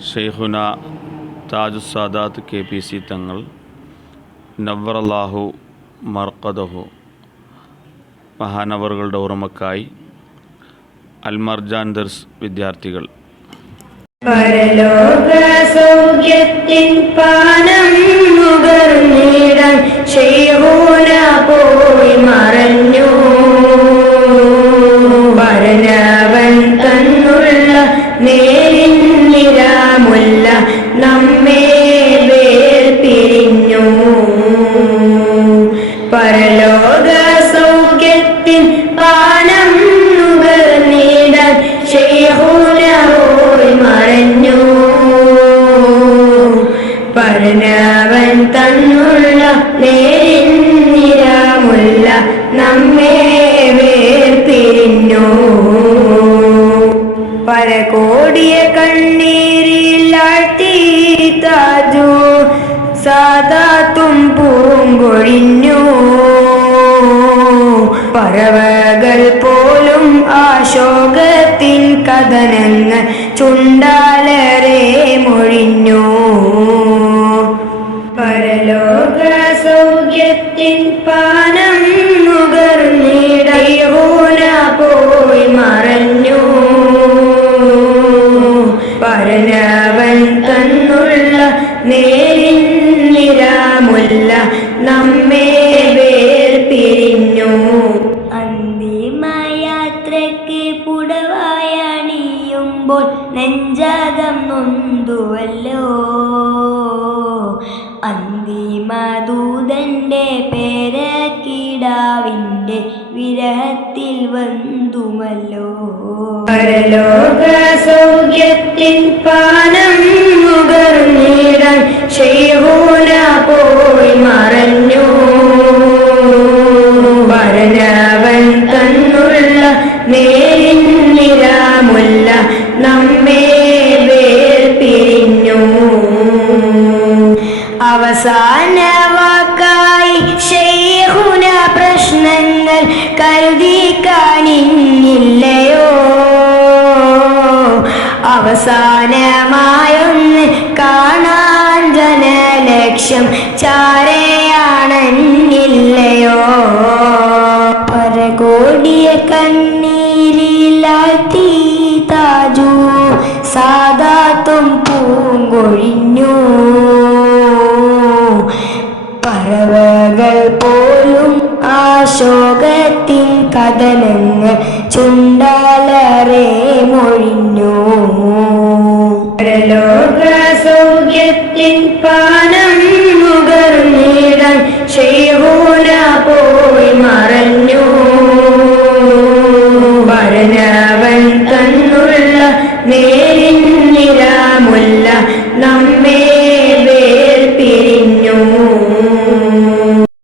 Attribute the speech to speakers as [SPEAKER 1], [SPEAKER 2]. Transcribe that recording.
[SPEAKER 1] ഷെയ്ഖുന Taju Sadat K P C Thangal നവറല്ലാഹു മർക്കദഹു മഹാനവറുകളുടെ ഓർമ്മക്കായി Al Marjan ദർസ് വിദ്യാർത്ഥികൾ.
[SPEAKER 2] പോയി നമ്മെ വേർപിരിഞ്ഞു പരലോക സൗഖ്യത്തിൻ പാനം നുകർന്നിടാൻ ചെയ്യൂനോയി മറഞ്ഞു. പരനവൻ തന്നുള്ള നേരിന്നിരാമുള്ള നമ്മെ വേർപിരിഞ്ഞു പരകോടിയ കണ്ണീരിലാഴ്ത്തി താജു സാദാത്തും പൂങ്കൊഴിഞ്ഞു പറവകൾ പോലും ആശോകത്തിൻ കഥനങ്ങൾ ചുണ്ടാലരെ മൊഴിഞ്ഞു. പരലോക സൗഖ്യത്തിൻ പാനം നുകർന്നിടയൂന പോയി മറഞ്ഞു. പരനവൻ തന്നുള്ള നേരിൻ നിരാമുല്ല നമ്മെ വേർപിരിഞ്ഞു. അന്തിമയാത്രയ്ക്ക് പുടവായണിയുമ്പോൾ നെഞ്ചകം നൊന്തുവല്ലോ. അന്തിമദൂതന്റെ പേരക്കിടാവിന്റെ വിരഹത്തിൽ വന്നുമല്ലോ. പരലോക സൗഖ്യത്തിൻ അവസാന വാക്കായി ശൈഹുന പ്രശ്നങ്ങൾ കരുതി കാണിന്നില്ലയോ അവസാനമായൊന്ന് കാണാൻ ജനലക്ഷ്യം ചാരയാണെന്നില്ലയോ? പരകോടിയ കണ്ണീരിലാഴ്ത്തി പറവകൾ പോലും ആശോകത്തിൻ കഥനങ്ങൾ ചുണ്ടാലറെ മൊഴിഞ്ഞു. സൗഖ്യത്തിൻ പാനം നുകർന്നിടം ചെയ്യൂല പോയി മറഞ്ഞു. മറനവൻ തന്നുള്ള നേരിൻ നിരാമുല്ല നമ്മ